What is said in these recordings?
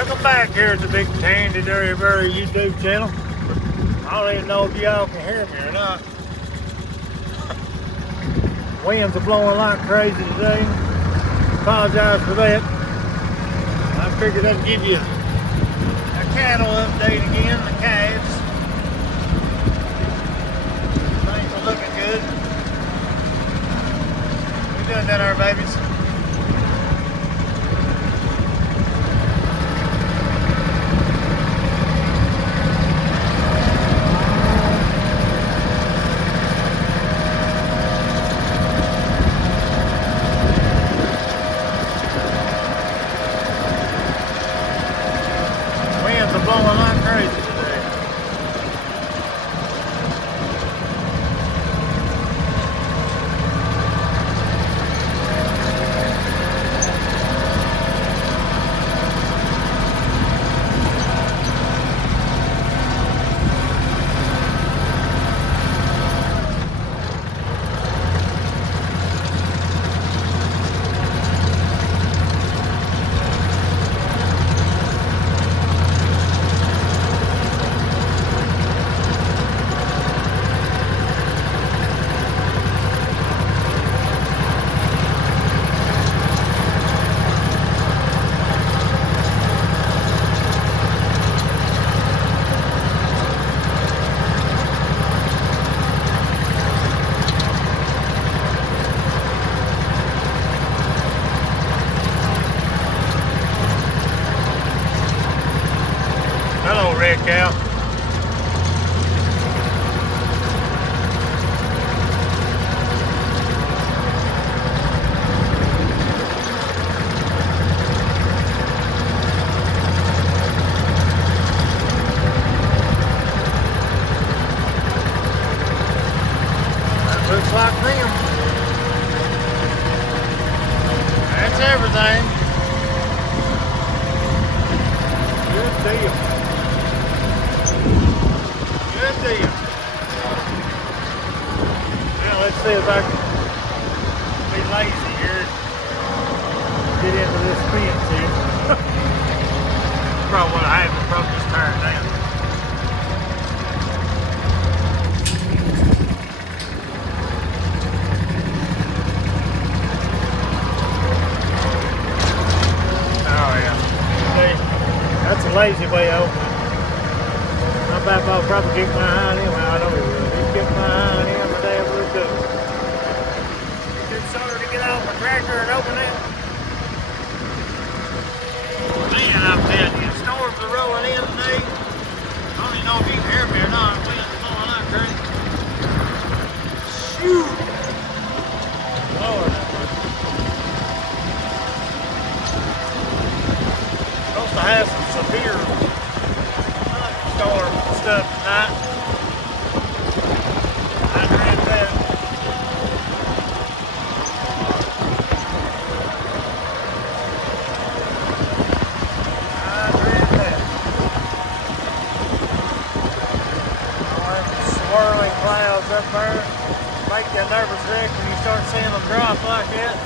Welcome back here at the Big Tandy Dairy Berry YouTube channel. I don't even know if y'all can hear me or not. Winds are blowing like crazy today. Apologize for that. I figured I'd give you a cattle update again, the calves. Things are looking good. We doing that, our babies? Blowing like crazy today. Hello, red cow. That looks like them. That's everything. Good deal. Good deal. Well, let's see if I can be lazy here. Get into this fence here. Probably what I have to probably just tear it down. Oh yeah. See, that's a lazy way of opening. My papa will probably kick my hind end. Well, I know he will. He'd kick my hind end, my dad would too. It's harder to get off my tractor and open it. Man, I'm telling you, storms are rolling in today. I don't even know if you can hear me or not. Winds are blowing like crazy. Shoot! Lord, supposed to have some severe storm stuff tonight. I read that. Swirling clouds up there make you nervous wreck when you start seeing them drop like that.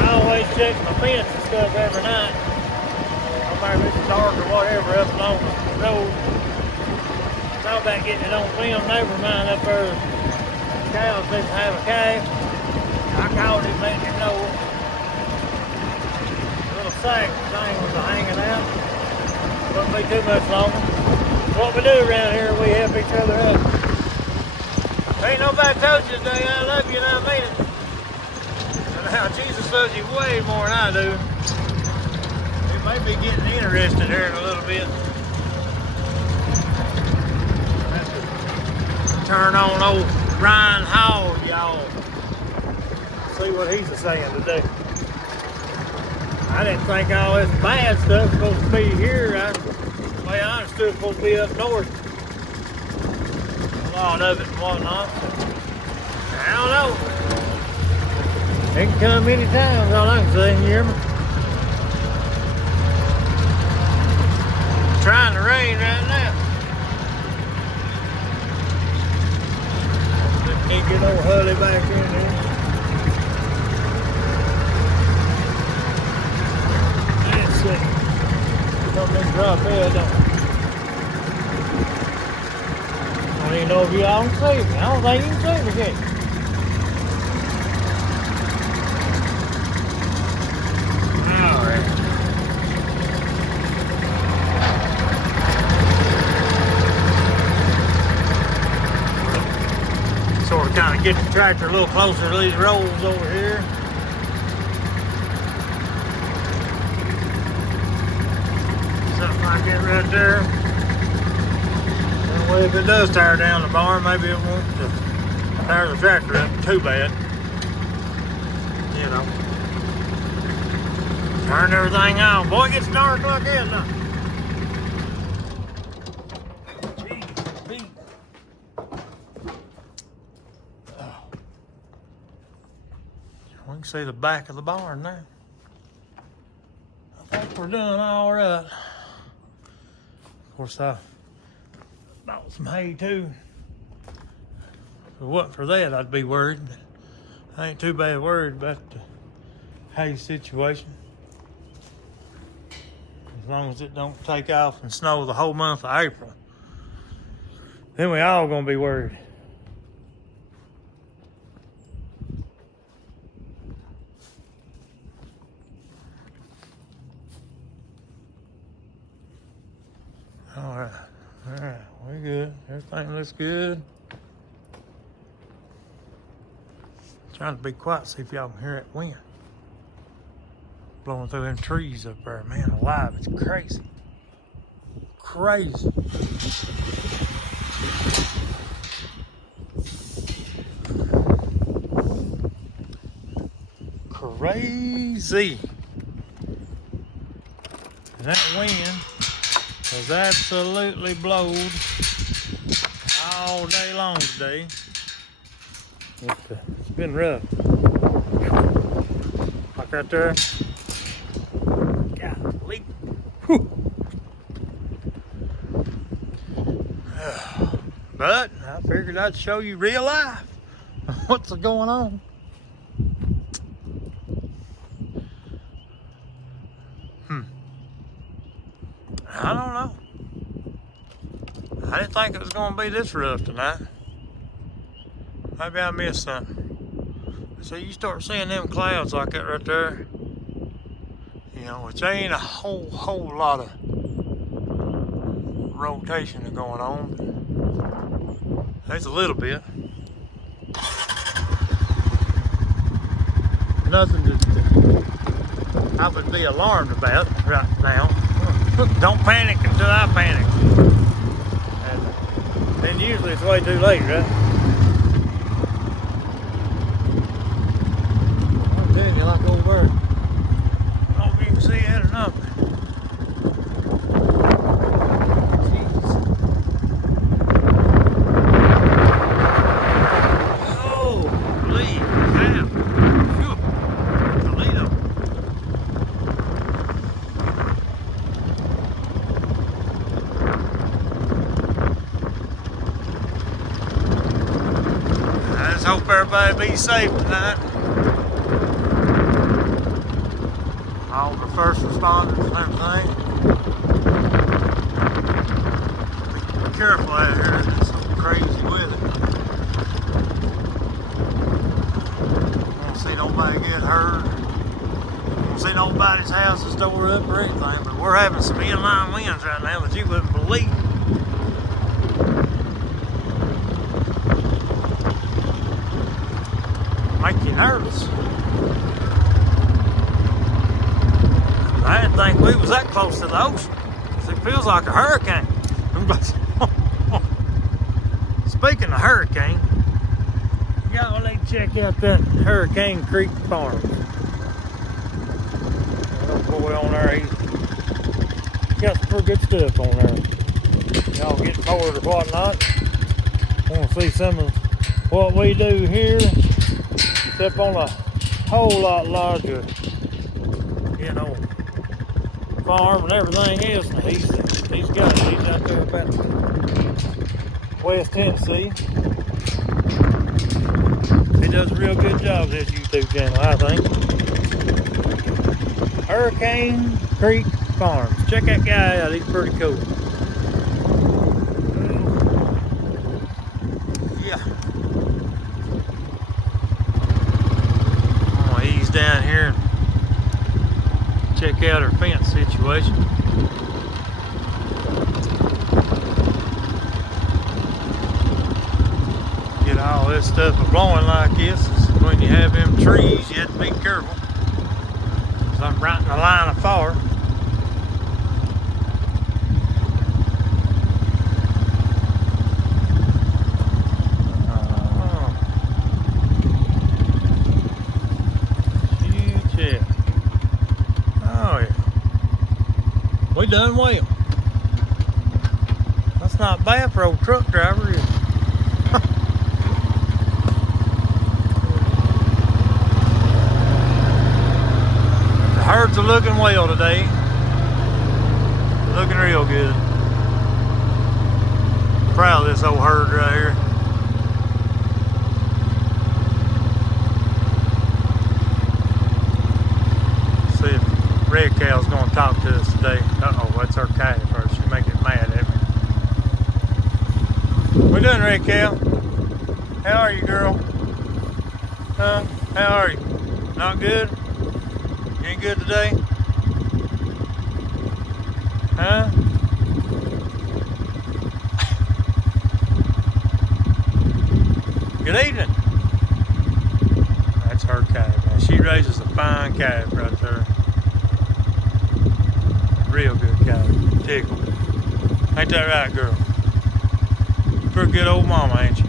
I always check my fence and stuff every night. No matter if it's dark or whatever up along the road. Thought about getting it on film. Neighbor of mine up there, cows didn't have a calf. I called him, letting him know. Little sack thing was hanging out. Wouldn't be too much longer. What we do around here, we help each other up. Ain't nobody told you today I love you and I mean it. Now, Jesus loves you way more than I do. We may be getting interested here in a little bit. Turn on old Ryan Hall, y'all. See what he's saying today. I didn't think all this bad stuff was supposed to be here. The way I understood it's supposed to be up north. A lot of it and whatnot. I don't know. It can come anytime, all I can say, you hear me? It's trying to rain right now. Can't get old Hully back in here. drop head, don't it? I don't even know if y'all can see me. I don't think you can see me, can you? Alright. Sort of kind of get the tractor a little closer to these rolls over here. Something like that right there. That way if it does tear down the barn, maybe it won't tear the tractor up too bad. You know. Turn everything on. Boy, it gets dark like that now. Jeez, Pete. We can see the back of the barn now. I think we're doing all right. Of course, I bought some hay too. If it wasn't for that, I'd be worried. I ain't too bad worried about the hay situation. As long as it don't take off and snow the whole month of April. Then we all gonna be worried. Alright, we're good. Everything looks good. Trying to be quiet, see if y'all can hear that wind blowing through them trees up there. Man alive, it's crazy. Crazy. Crazy. And that wind was absolutely blowed all day long today. It's been rough. Like right there. Golly. Whew. But I figured I'd show you real life what's going on. I don't know. I didn't think it was going to be this rough tonight. Maybe I missed something. So you start seeing them clouds like that right there. You know, which ain't a whole lot of rotation going on. There's a little bit. Nothing to I would be alarmed about right now. Don't panic until I panic. And then usually it's way too late, right? I'm telling you, like old bird. I don't know if you can see that or not. Jeez. Holy cow. Phew. Toledo. Hope everybody be safe tonight. All the first responders and everything. Be careful out here. It's so crazy weather. Don't see nobody get hurt. Don't see nobody's houses tore up or anything. But we're having some inline winds right now that you wouldn't believe. Make you nervous. I didn't think we was that close to the ocean. It feels like a hurricane. Speaking of hurricane, y'all need to check out that Hurricane Creek farm. That boy on there, he's got some pretty good stuff on there. Y'all get bored or whatnot. Want to see some of what we do here. Except on a whole lot larger, you know, farm and everything else. And he's got it. He's out there about West Tennessee. He does a real good job with this YouTube channel, I think. Hurricane Creek Farms. Check that guy out, he's pretty cool. Yeah. I'm gonna ease down here and check out our fence situation. Get all this stuff blowing like this. When you have them trees, you have to be careful. So I'm right in the line of fire. We done well. That's not bad for old truck driver, is it? The herds are looking well today. Looking real good. Proud of this old herd right here. See if Red Cow's gonna talk to us today. Uh-oh, that's our calf, or she's making it mad at me. What you doing, Red Cow? How are you, girl? Huh? How are you? Not good? You ain't good today? Huh? Good evening. That's her calf, man. She raises a fine calf right there. Real good calf. Tickle. Ain't that right, girl? You're a pretty good old mama, ain't you?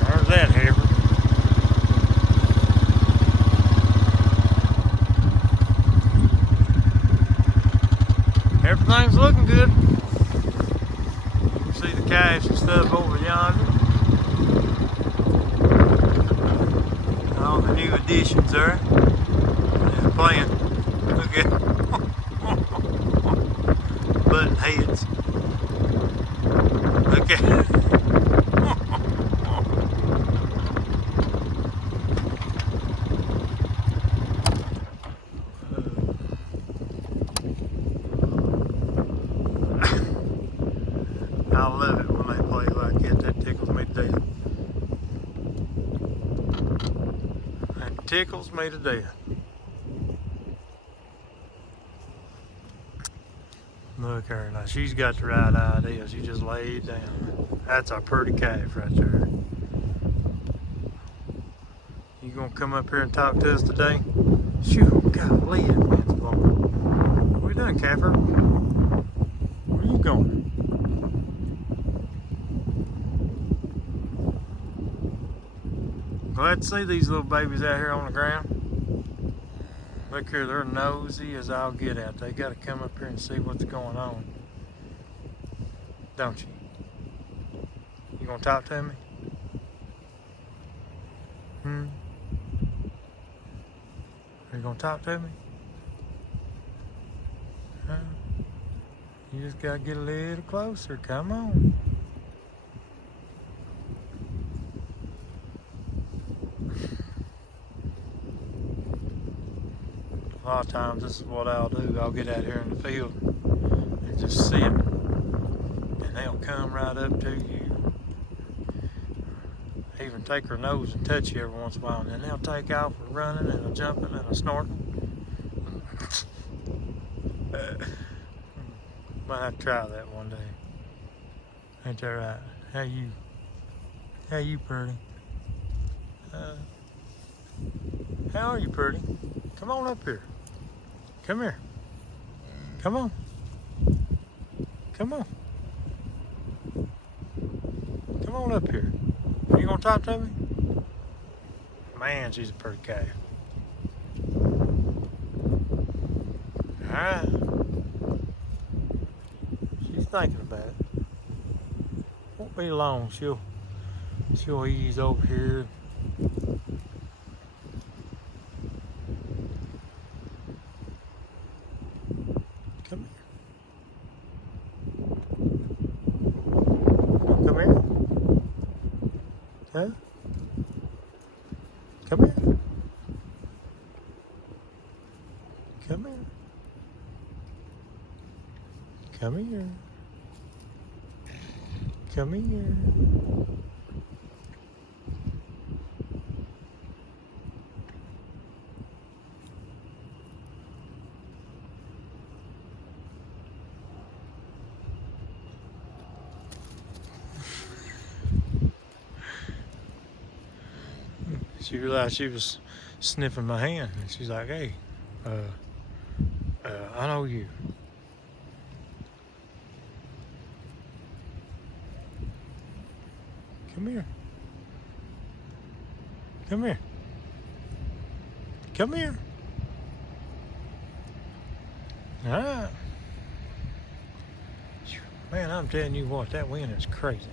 There's that heifer. Everything's looking good. You see the calves and stuff over yonder. All the new additions there. They're playing. Look at button heads. Look at I love it when they play like that. That tickles me to death. That tickles me to death. Look at her now. She's got the right idea. She just laid down. That's a pretty calf right there. You gonna come up here and talk to us today? Shoot, golly, that wind's blowing. What are you doing, Kaffer? Where are you going? Glad to see these little babies out here on the ground. Look here, they're nosy as I'll get at. They got to come up here and see what's going on. Don't you? You gonna talk to me? Are you gonna talk to me? Huh? You just gotta get a little closer. Come on. A lot of times this is what I'll do. I'll get out here in the field and just sit, and they'll come right up to you. Even take her nose and touch you every once in a while, and then they'll take off and running and a jumping and a snorting. Might have to try that one day. Ain't that right? How you pretty? How are you, pretty? Come on up here. Come here. Come on. Come on. Come on up here. Are you gonna talk to me? Man, she's a pretty calf. Alright. She's thinking about it. Won't be long. She'll ease over here. Come here. Come here. Huh? Come here. Come here. Come here. She realized she was sniffing my hand, and she's like, "Hey, I know you." Come here. Come here. Come here. All right. Man, I'm telling you what, that wind is crazy.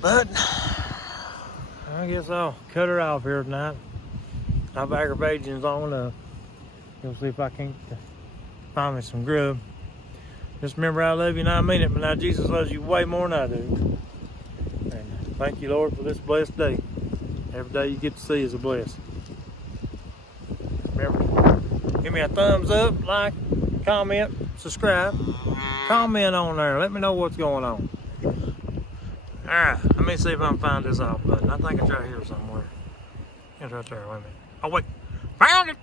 But I guess I'll cut her off here tonight. I've aggravations on. Go see if I can't find me some grub. Just remember, I love you and I mean it, but now Jesus loves you way more than I do. And thank you, Lord, for this blessed day. Every day you get to see is a blessing. Remember, give me a thumbs up, like, comment, subscribe. Comment on there. Let me know what's going on. Alright, let me see if I can find this off button. I think it's right here somewhere. It's right there. Wait a minute. Oh, wait. Found it!